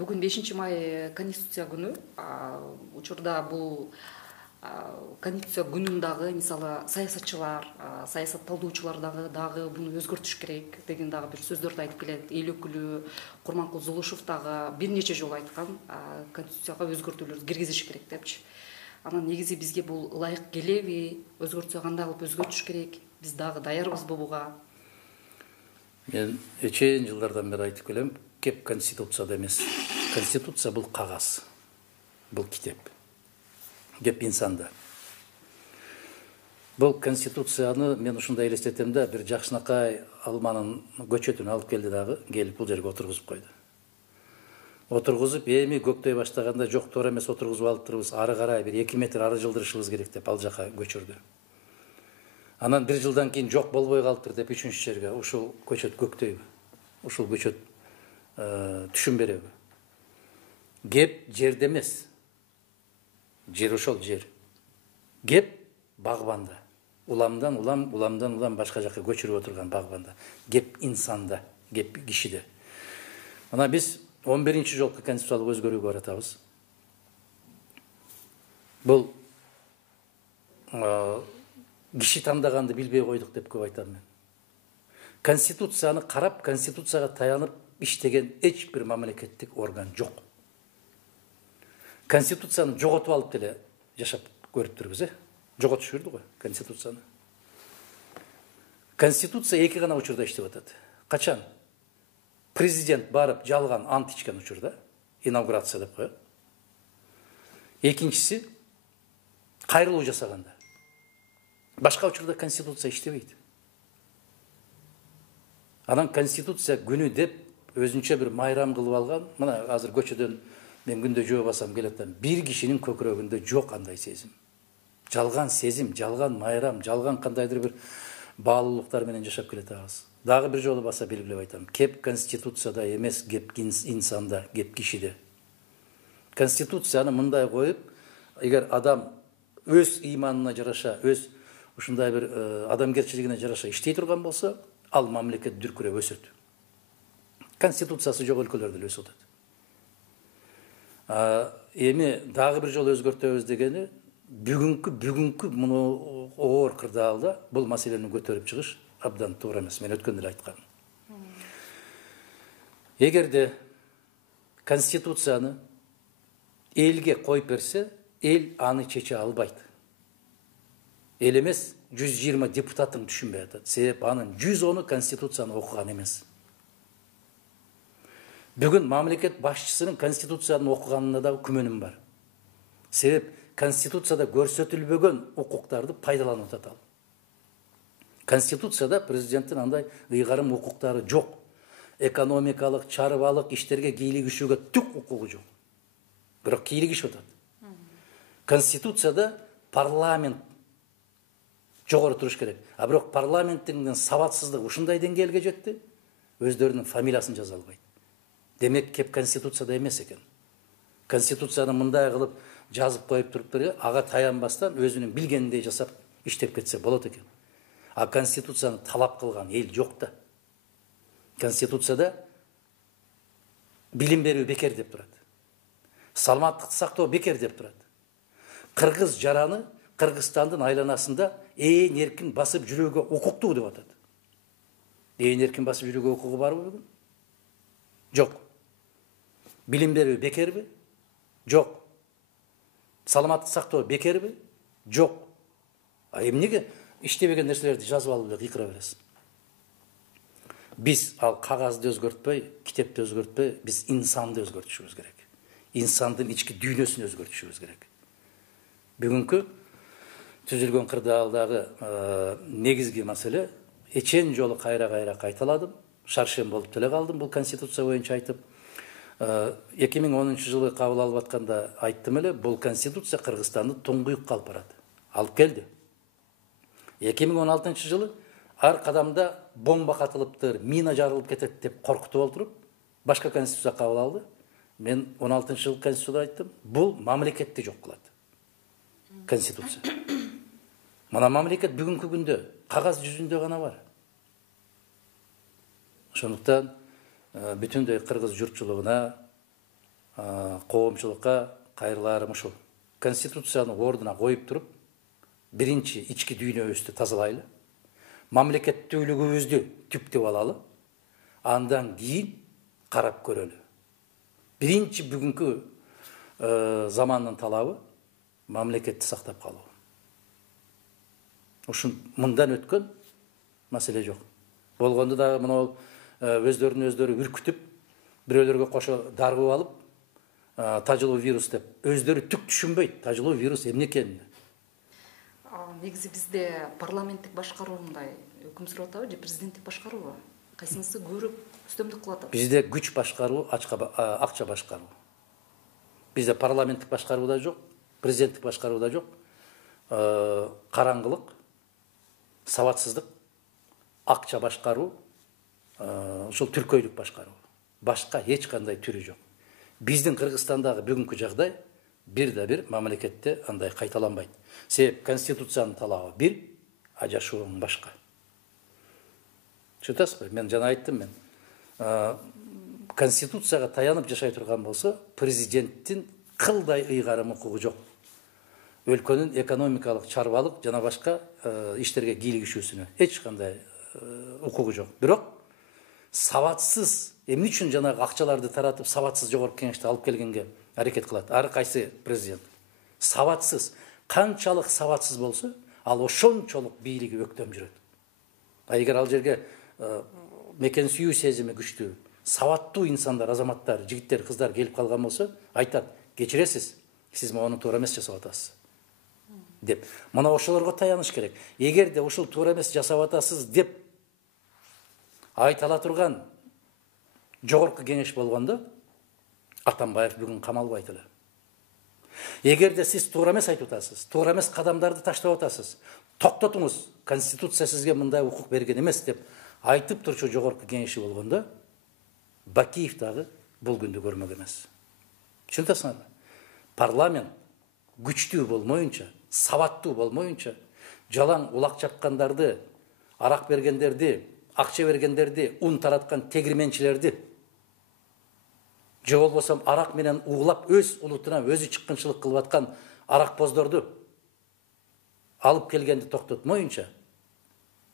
Бүгін 5 май Конституция күні. Учурда бұл Конституция күнүндагы мисалы саясатчылар, саясатталуучулар дагы буну өзгөртүш керек деген дагы бир сөздөрдү айтып келет. Эл өкүлү Курманкул Зулушев дагы бир нече жолу айткан, Конституцияга өзгөртүүлөрдү киргизиш керек депчи. Анан негизи бизге бул ылайык келеби, өзгөртсө кандай кылып өзгөртүш керек? Биз дагы даярбызбы буга? Мен эчен жылдардан бери айтып келем, кеп Конституцияда эмес. Конституция бул кагаз, бул китеп. Кеп инсанда. Бул Конституцияны мен ушундай элестетем да, бир жакшынакай алманын көчөтүн алып келди дагы, келип бул жерге отургузуп койду. Отургузуп, эми көктөй баштаганда жок туура эмес отургузуп алып турубуз, ары карай бир 2 метр ары жылдырышыбыз керек деп ал жака көчүрдү. Анан 1 жылдан кийин жок болбой калыптыр деп 3-чү жерге ушул көчөт көктөйбү. Ушул көчөт түшүн береби. Кеп жерде эмес. Жер ошол жер. Кеп багбанда. Уламдан улам башка жака көчүрүп отурган багбанда. Кеп инсанда, кеп кишиде. Мына биз 11-чи жолку конституциялык өзгөрүүгө баратабыз. Бул киши тандаганды билбей койдук деп көп айтам мен. Конституцияны карап, конституцияга таянып иштеген эч бир мамлекеттик орган жок. Конституцияны жоготуп алып деле жашап көрүптүрбүз, жоготуш жүрдү го конституцияны. Конституция эки гана учурда иштеп атат. Качан? Президент барып жалган ант ичкен учурда, инаугурация деп коет. Экинчиси кайрылуу жасаганда. Башка учурда конституция иштебейт. Анан конституция күнү деп өзүнчө бир майрам кылып алган. Мына азыр көчөдөн мен күндө жөө басам келатам. Бир кишинин көкүрөгүндө жок андай сезим. Жалган сезим, жалган майрам, жалган кандайдыр бир баалуулуктар менен жашап келатабыз. Дагы бир жолу баса белгилеп айтам. Кеп конституцияда эмес, кеп инсанда, кеп кишиде. Конституцияны мындай коюп, эгер адам өз ыйманына жараша, өз ушундай бир адамгерчилигине жараша иштей турган болсо, ал мамлекет дүркүрөп өсөт. Конституциясы жок өлкөлөрдө эле өсүп атат. Эми дагы бир жолу өзгөртөбүз дегени бүгүнкү муну оор кырдаалда бул маселени көтөрүп чыгыш абдан туура эмес. Мен өткөндө эле айткам. Эгерде конституцияны элге коюп берсе, эл аны чече албайт. Эл эмес 120 депутаттын түшүнбөй атат. Себеп анын 110-у конституцияны окуган эмес. Бүгүн мамлекет башчысынын конституцияны окуганына да күмөнүм бар. Себеп конституцияда көрсөтүлбөгөн укуктарды пайдаланып атат ал. Конституцияда президенттин андай ыйгарым укуктары жок. Экономикалык, чарбалык иштерге кийлигишүүгө түк укугу жок. Бирок кийлигишип атат. Конституцияда парламент жогору туруш керек. А бирок парламенттин сабатсыздыгы ушундай деңгээлге жетти, өздөрүнүн фамилиясын жаза албайт. Демек кеп конституцияда эмес экен. Конституцияны мындай кылып жазып коюп туруптур, ага таянбастан өзүнүн билгениндей жасап иштеп кетсе болот экен. А конституцияны талап кылган эл жок да. Конституцияда билим берүү бекер деп турат. Саламаттыкты сактоо бекер деп турат. Кыргыз жараны Кыргызстандын айланасында ээн эркин басып жүрүүгө укуктуу деп атат. Ээн эркин басып жүрүүгө укугу барбы бүгүн? Жок. Билим берүү бекерби? Жок. Саламаттыкты сактоо бекерби? Жок. А эмнеге иштебеген нерселерди жазып алып эле кыйкыра бересиз? Биз ал кагазды өзгөртпөй, китепти өзгөртпөй, биз инсанды өзгөртүшүбүз керек. Инсандын ички дүйнөсүн өзгөртүшүбүз керек. Бүгүнкү түзүлгөн кырдаалдагы негизги маселе эчен жолу кайра кайталадым. Шаршем болуп деле калдым бул конституция боюнча айтып. 2010-жылы кабыл алып атканда айттым эле, бул конституция Кыргызстанды туңгуюкка алып барат. Алып келди. 2016-жылы ар кадамда бомба катылыптыр, мина жарылып кетет деп коркутуп олтуруп, башка конституция кабыл алды. Мен 16-жылы конституцияда айттым, бул мамлекетти жок кылат. Конституция. Мына мамлекет бүгүнкү күндө кагаз жүзүндө гана бар. Ошондуктан бүтүндөй кыргыз журтчулугуна, коомчулукка кайрылаарым ушул. Конституцияны ордуна коюп туруп, биринчи ички дүйнөбүздү тазалайлы, мамлекеттүүлүгүбүздү түптөп алалы, андан кийин карап көрөлү. Биринчи бүгүнкү замандын талабы мамлекетти сактап калуу. Ушун мындан өткөн маселе жок. Болгондо дагы мына өздөрүн өздөрү үркүтүп, бирөөлөргө кошо даргып алып, тажылуу вирус деп, өздөрү түк түшүнбөйт, тажылуу вирус эмне экенин. Негизи бизде парламенттик башкаруу мындай өкүм сүрүп атабы же президенттик башкаруубу? Кайсынысы көбүрөөк үстөмдүк кылып атат? Бизде күч башкаруу, акча башкаруу. Бизде парламенттик башкаруу да жок, президенттик башкаруу да жок. Караңгылык, сабатсыздык, акча башкаруу, ушул түркөйлүк башкаруу. Башка эч кандай түрү жок. Биздин Кыргызстандагы бүгүнкү жагдай бир да бир мамлекетте андай кайталанбайт. Себеп конституциянын талабы бир, а жашоонун башка. Чытасызбы? Мен жана айттым, мен конституцияга таянып жашай турган болсо, президенттин кылдай ыйгарым укугу жок. Өлкөнүн экономикалык, чарбалык жана башка иштерге кийлигишүүсүнө эч кандай укугу жок. Бирок сабатсыз, эмне үчүн жанагы акчаларды таратып, сабатсыз жогорку кеңешти алып келгенге аракет кылат? Ар кайсы президент сабатсыз, канчалык сабатсыз болсо, ал ошончолук бийлиги өктөм жүрөт. Эгер ал жерге мекен сүйүү сезими күчтүү, сабаттуу инсандар, азаматтар, жигиттер, кыздар келип калган болсо, айтат: кечиресиз, сиз мону туура эмес жасап атасыз деп. Мына ошолорго таяныш керек. Эгерде ушул туура эмес жасап атасыз деп айтала турган жогорку кеңеш болгондо, Атамбаев бүгүн камалбайт эле. Эгерде сиз туура эмес айтып атасыз, туура эмес кадамдарды таштап атасыз, токтотуңуз, конституция сизге мындай укук берген эмес деп айтып турчу жогорку кеңеши болгондо, Бакиев дагы бул күндү көрмөк эмес. Түшүнөсүңөрбү? Парламент күчтүү болмоюнча, сабаттуу болмоюнча, жалаң улак чапкандарды, арак бергендерди, акча бергендерди, ун тараткан тегирменчилерди, же болбосо арак менен угулап өз улутуна өзү чыккынчылык кылып аткан аракбоздорду алып келгенди токтотмоюнча,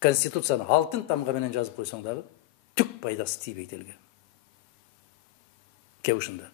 конституцияны алтын тамга менен жазып койсоң дагы түк пайдасы тийбейт элге. Ке ушунда.